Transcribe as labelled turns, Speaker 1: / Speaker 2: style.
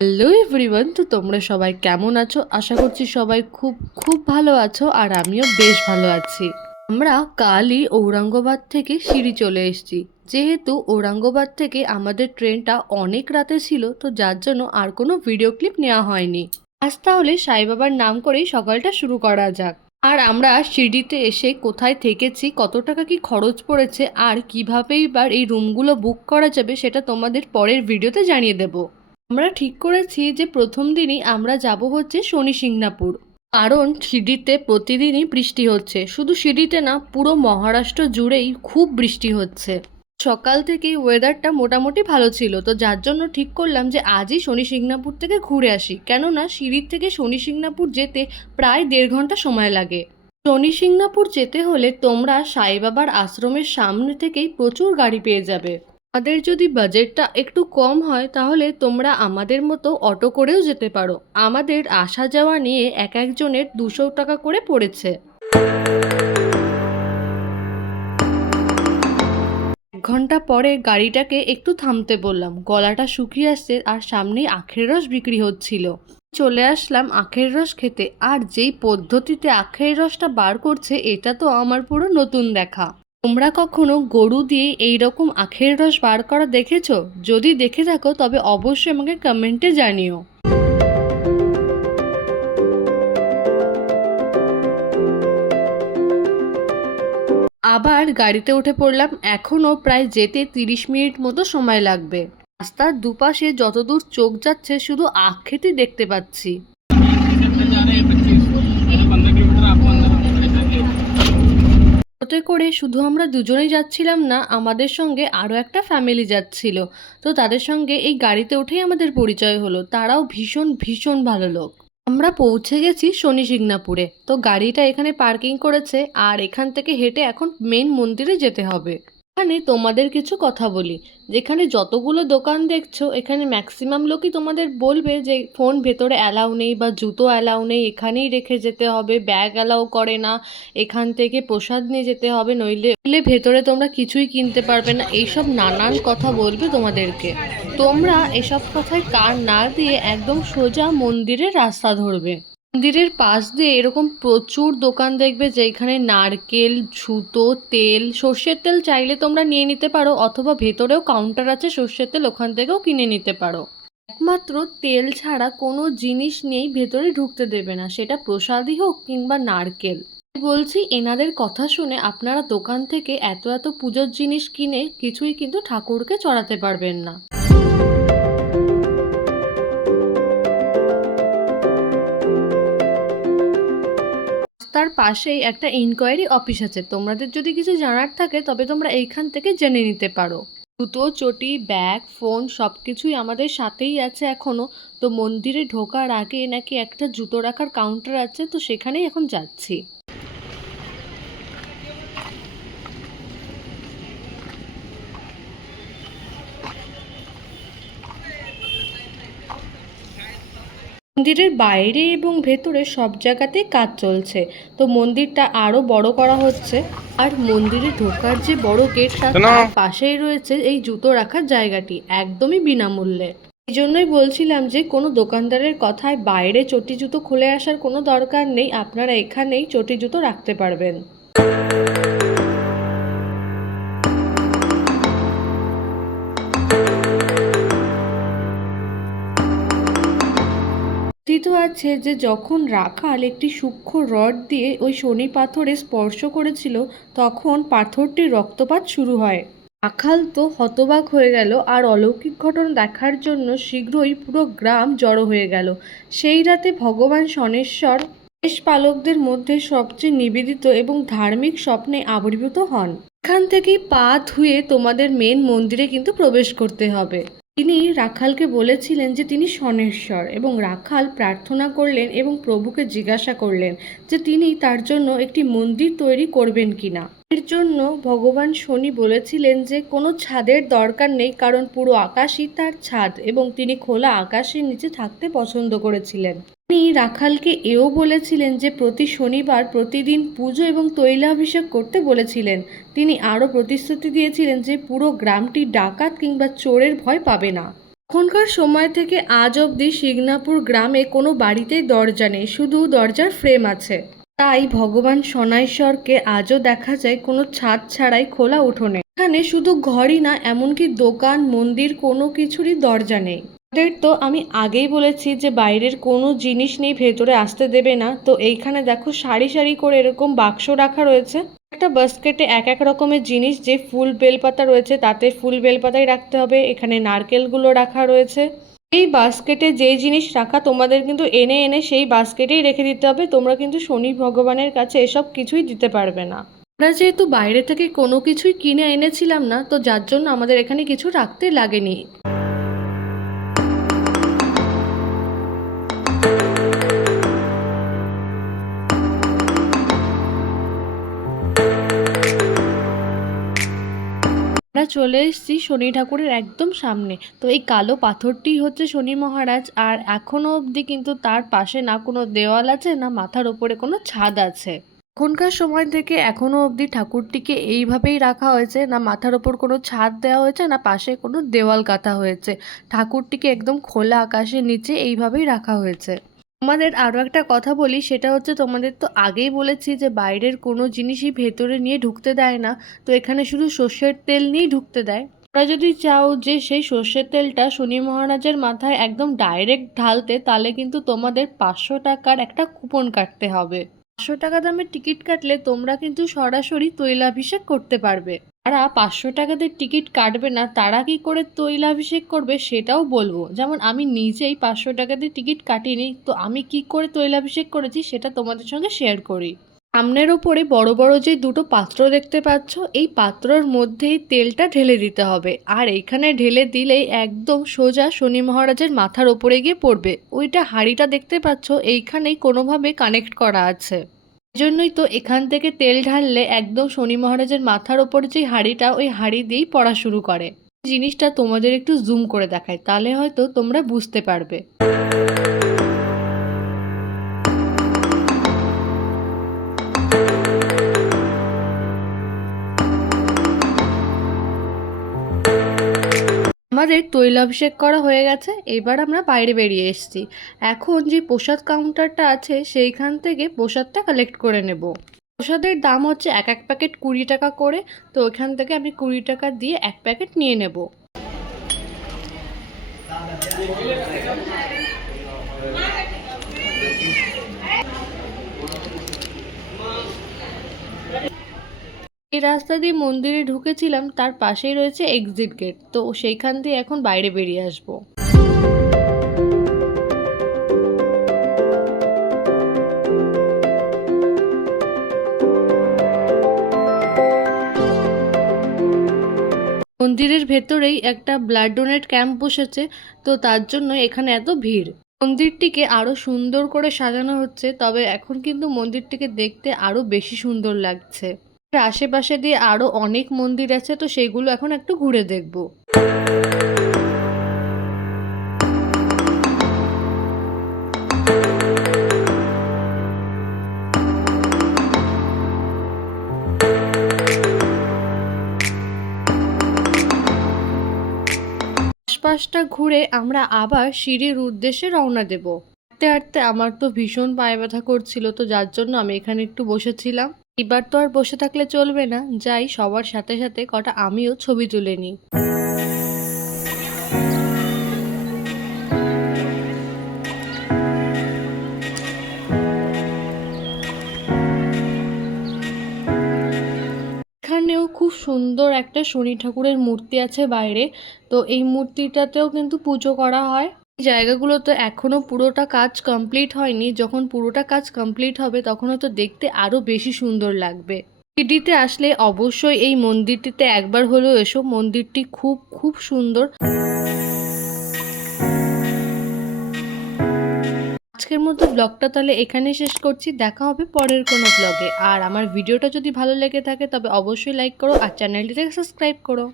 Speaker 1: Hello everyone তো তোমরা সবাই কেমন আছো? আশা করছি সবাই খুব খুব ভালো আছো আর আমিও বেশ ভালো আছি। আমরা কালই ঔরঙ্গাবাদ থেকে সিঁড়ি চলে এসেছি। যেহেতু ঔরঙ্গাবাদ থেকে আমাদের ট্রেনটা অনেক রাতে ছিল, তো যার জন্য আর কোনো ভিডিও ক্লিপ নেওয়া হয়নি। আজ তাহলে সাই বাবার নাম করেই সকালটা শুরু করা যাক। আর আমরা সিঁড়িতে এসে কোথায় থেকেছি, কত টাকা কি খরচ পড়েছে আর কীভাবেই বার এই রুমগুলো বুক করা যাবে সেটা তোমাদের পরের ভিডিওতে জানিয়ে দেব। আমরা ঠিক করেছি যে প্রথম দিনই আমরা যাব হচ্ছে শনি সিংনাপুর। কারণ সিঁড়িতে প্রতিদিনই বৃষ্টি হচ্ছে। শুধু সিঁড়িতে না, পুরো মহারাষ্ট্র জুড়েই খুব বৃষ্টি হচ্ছে। সকাল থেকেই ওয়েদারটা মোটামুটি ভালো ছিল। তো যার জন্য ঠিক করলাম যে আজই শনি সিংনাপুর থেকে ঘুরে আসি। কেননা সিঁড়ির থেকে শনি সিংনাপুর যেতে প্রায় দেড় ঘণ্টা সময় লাগে। শনি সিংনাপুর যেতে হলে তোমরা সাই বাবার আশ্রমের সামনে থেকেই প্রচুর গাড়ি পেয়ে যাবে। আমাদের যদি বাজেটটা একটু কম হয়, তাহলে তোমরা আমাদের মতো অটো করেও যেতে পারো। আমাদের আসা যাওয়া নিয়ে এক একজনের দুশো টাকা করে পড়েছে। ঘণ্টা পরে গাড়িটাকে একটু থামতে বললাম। গলাটা শুকিয়ে আসছে আর সামনেই আখের রস বিক্রি হচ্ছিল। চলে আসলাম আখের রস খেতে। আর যেই পদ্ধতিতে আখের রসটা বার করছে, এটা তো আমার পুরো নতুন দেখা। তোমরা কখনো গরু দিয়ে এই রকম আখের রস বার করা দেখেছ? যদি দেখে থাকো, তবে অবশ্যই আমাকে কমেন্টে জানিও। আবার গাড়িতে উঠে পড়লাম। এখনও প্রায় যেতে তিরিশ মিনিট মতো সময় লাগবে। রাস্তার দুপাশে যতদূর চোখ যাচ্ছে, শুধু আখ খেতে দেখতে পাচ্ছি। ওতে করে শুধু আমরা দুজনেই যাচ্ছিলাম না, আমাদের সঙ্গে আরও একটা ফ্যামিলি যাচ্ছিল। তো তাদের সঙ্গে এই গাড়িতে উঠেই আমাদের পরিচয় হলো। তারাও ভীষণ ভীষণ ভালো লোক। আমরা পৌঁছে গেছি শনি সিংনাপুরে তো গাড়িটা এখানে পার্কিং করেছে আর এখান থেকে হেঁটে এখন মেন মন্দিরে যেতে হবে। এখানে তোমাদের কিছু কথা বলি। যেখানে যতগুলো দোকান দেখছ, এখানে ম্যাক্সিমাম লোকই তোমাদের বলবে যে ফোন ভেতরে অ্যালাউ নেই বা জুতো অ্যালাউ নেই, এখানেই রেখে যেতে হবে, ব্যাগ অ্যালাউ করে না, এখান থেকে প্রসাদ নিয়ে যেতে হবে, নইলে ভেতরে তোমরা কিছুই কিনতে পারবে না। এইসব নানান কথা বলবে তোমাদেরকে। তোমরা এসব কথায় কান না দিয়ে একদম সোজা মন্দিরের রাস্তা ধরবে। মন্দিরের পাশ দিয়ে এরকম প্রচুর দোকান দেখবে যেখানে নারকেল, জুতো, তেল, সর্ষের তেল চাইলে তোমরা নিয়ে নিতে পারো অথবা ভেতরেও কাউন্টার আছে সর্ষের তেল, ওখান থেকেও কিনে নিতে পারো। একমাত্র তেল ছাড়া কোনো জিনিস নিয়েই ভেতরে ঢুকতে দেবে না। সেটা প্রসাদই হোক কিংবা নারকেল। বলছি, এনাদের কথা শুনে আপনারা দোকান থেকে এত এত পুজোর জিনিস কিনে কিছুই কিন্তু ঠাকুরকে চড়াতে পারবেন না। রাস্তার পাশেই একটা ইনকোয়ারি অফিস আছে। তোমাদের যদি কিছু জানার থাকে, তবে তোমরা এইখান থেকে জেনে নিতে পারো। জুতো চটি, ব্যাগ ফোন সব কিছুই আমাদের সাথেই আছে এখনও তো মন্দিরে ঢোকার আগে নাকি একটা জুতো রাখার কাউন্টার আছে, তো সেখানেই এখন যাচ্ছি। মন্দিরের বাইরে এবং ভেতরে সব জায়গাতেই কাজ চলছে। তো মন্দিরটা আরও বড় করা হচ্ছে। আর মন্দিরে ঢোকার যে বড় গেটটা
Speaker 2: শোনো।
Speaker 1: তার পাশেই রয়েছে এই জুতো রাখার জায়গাটি একদমই বিনামূল্যে। এই জন্যই বলছিলাম যে কোনো দোকানদারের কথায় বাইরে চটি জুতো খুলে আসার কোনো দরকার নেই। আপনারা এখানেই চটি জুতো রাখতে পারবেন। কথিত আছে যে যখন রাখাল একটি সূক্ষ্ম রড দিয়ে ওই শনি পাথরে স্পর্শ করেছিল, তখন পাথরটির রক্তপাত শুরু হয়। রাখাল তো হতবাক হয়ে গেল আর অলৌকিক ঘটনা দেখার জন্য শীঘ্রই পুরো গ্রাম জড়ো হয়ে গেল। সেই রাতে ভগবান শনেশ্বর দেশ পালকদের মধ্যে সবচেয়ে নিবেদিত এবং ধার্মিক স্বপ্নে আবির্ভূত হন। এখান থেকেই পা ধুয়ে তোমাদের মেন মন্দিরে কিন্তু প্রবেশ করতে হবে। তিনি রাখালকে বলেছিলেন যে তিনি স্বনেশ্বর এবং রাখাল প্রার্থনা করলেন এবং প্রভুকে জিজ্ঞাসা করলেন যে তিনি তার জন্য একটি মন্দির তৈরি করবেন কিনা। এর জন্য ভগবান শনি বলেছিলেন যে কোনো ছাদের দরকার নেই কারণ পুরো আকাশই তার ছাদ এবং তিনি খোলা আকাশের নিচে থাকতে পছন্দ করেছিলেন। তিনি রাখালকে এও বলেছিলেন যে প্রতি শনিবার প্রতিদিন পুজো এবং তৈলাভিষেক করতে বলেছিলেন। তিনি আরও প্রতিশ্রুতি দিয়েছিলেন যে পুরো গ্রামটি ডাকাত কিংবা চোরের ভয় পাবে না। এখনকার সময় থেকে আজ অবধি শিগনাপুর গ্রামে কোনো বাড়িতেই দরজা নেই, শুধু দরজার ফ্রেম আছে। তাই ভগবান সনাইশ্বরকে আজও দেখা যায় কোনো ছাদ ছাড়াই খোলা উঠোনে। এখানে শুধু ঘরই না, এমনকি দোকান, মন্দির কোনো কিছুরই দরজা নেই। ওদের তো আমি আগেই বলেছি যে বাইরের কোনো জিনিস নেই, ভেতরে আসতে দেবে না। তো এইখানে দেখো সারি সারি করে এরকম বাক্স রাখা রয়েছে। একটা বাস্কেটে এক এক রকমের জিনিস, যে ফুল বেলপাতা রয়েছে তাতে ফুল বেলপাতাই রাখতে হবে। এখানে নারকেলগুলো রাখা রয়েছে। এই বাস্কেটে যে জিনিস রাখা তোমাদের কিন্তু এনে এনে সেই বাস্কেটেই রেখে দিতে হবে। তোমরা কিন্তু শনি ভগবানের কাছে এসব কিছুই দিতে পারবে না। আমরা যেহেতু বাইরে থেকে কোনো কিছুই কিনে এনেছিলাম না, তো যার জন্য আমাদের এখানে কিছু রাখতে লাগেনি। চলে এসেছি শনি ঠাকুরের একদম সামনে। তো এই কালো পাথরটি হচ্ছে শনি মহারাজ, আর এখনও অবধি কিন্তু তার পাশে না কোনো দেওয়াল আছে, না মাথার ওপরে কোনো ছাদ আছে। এখনকার সময় থেকে এখনও অবধি ঠাকুরটিকে এইভাবেই রাখা হয়েছে, না মাথার ওপর কোনো ছাদ দেওয়া হয়েছে, না পাশে কোনো দেওয়াল গাঁথা হয়েছে। ঠাকুরটিকে একদম খোলা আকাশের নিচে এইভাবেই রাখা হয়েছে। আমাদের আরও একটা কথা বলি, সেটা হচ্ছে তোমাদের তো আগেই বলেছি যে বাইরের কোনো জিনিসই ভেতরে নিয়ে ঢুকতে দেয় না। তো এখানে শুধু সর্ষের তেল নিয়েই ঢুকতে দেয়। তোমরা যদি চাও যে সেই সর্ষের তেলটা শনি মহারাজের মাথায় একদম ডাইরেক্ট ঢালতে, তাহলে কিন্তু তোমাদের পাঁচশো টাকার একটা কুপন কাটতে হবে। পাঁচশো টাকা দামের টিকিট কাটলে তোমরা কিন্তু সরাসরি তৈলাভিষেক করতে পারবে। যারা পাঁচশো টাকাতে টিকিট কাটবে না, তারা কি করে তৈলাভিষেক করবে সেটাও বলব। যেমন আমি নিজেই পাঁচশো টাকাতে টিকিট কাটিনি, তো আমি কি করে তৈলাভিষেক করেছি সেটা তোমাদের সঙ্গে শেয়ার করি। সামনের ওপরে বড় বড় যে দুটো পাত্র দেখতে পাচ্ছ, এই পাত্রর মধ্যেই তেলটা ঢেলে দিতে হবে। আর এইখানে ঢেলে দিলেই একদম সোজা শনি মহারাজের মাথার ওপরে গিয়ে পড়বে। ওইটা হাঁড়িটা দেখতে পাচ্ছ, এইখানেই কোনোভাবে কানেক্ট করা আছে। জন্যই তো এখান থেকে তেল ঢাললে একদম শনি মহারাজের মাথার ওপর যে হাড়িটা, ওই হাড়ি দিয়েই পড়া শুরু করে। জিনিসটা তোমাদের একটু জুম করে দেখায় তাহলে হয়তো তোমরা বুঝতে পারবে। আমাদের তৈলাভিষেক করা হয়ে গেছে, এবার আমরা বাইরে বেরিয়ে এসেছি। এখন যে প্রসাদ কাউন্টারটা আছে, সেইখান থেকে প্রসাদটা কালেক্ট করে নেব। প্রসাদের দাম হচ্ছে এক এক প্যাকেট কুড়ি টাকা করে, তো ওখান থেকে আমি কুড়ি টাকা দিয়ে এক প্যাকেট নিয়ে নেব। এই রাস্তা দিয়ে মন্দিরে ঢুকেছিলাম, তার পাশেই রয়েছে এক্সিট গেট তো সেইখান দিয়ে এখন বাইরে বেরিয়ে আসব। মন্দিরের ভেতরেই একটা ব্লাড ডোনেট ক্যাম্প বসেছে, তো তার জন্য এখানে এত ভিড়। মন্দিরটিকে আরও সুন্দর করে সাজানো হচ্ছে, তবে এখন কিন্তু মন্দিরটিকে দেখতে আরও বেশি সুন্দর লাগছে। আশেপাশে দিয়ে আরও অনেক মন্দির আছে, তো সেগুলো এখন একটু ঘুরে দেখব। আশপাশটা ঘুরে আমরা আবার সিঁড়ির উদ্দেশ্যে রওনা দেব। হাঁটতে হাঁটতে আমার তো ভীষণ পায়ে ব্যথা করছিল, তো যার জন্য আমি এখানে একটু বসেছিলাম। এবার তো আর বসে থাকলে চলবে না। যাই, সবার সাথে সাথে কটা আমিও ছবি তুলে নিই। এখানেও খুব সুন্দর একটা শনি ঠাকুরের মূর্তি আছে বাইরে। তো এই মূর্তিটাতেও কিন্তু পুজো করা হয়। এই জায়গাগুলোতে এখনও পুরোটা কাজ কমপ্লিট হয়নি। যখন পুরোটা কাজ কমপ্লিট হবে তখন হয়তো দেখতে আরও বেশি সুন্দর লাগবে। সিডিতে আসলে অবশ্যই এই মন্দিরটিতে একবার হলেও এসো। মন্দিরটি খুব খুব সুন্দর। আজকের মতো ব্লগটা তাহলে এখানেই শেষ করছি। দেখা হবে পরের কোনো ব্লগে। আর আমার ভিডিওটা যদি ভালো লেগে থাকে, তবে অবশ্যই লাইক করো আর চ্যানেলটিকে সাবস্ক্রাইব করো।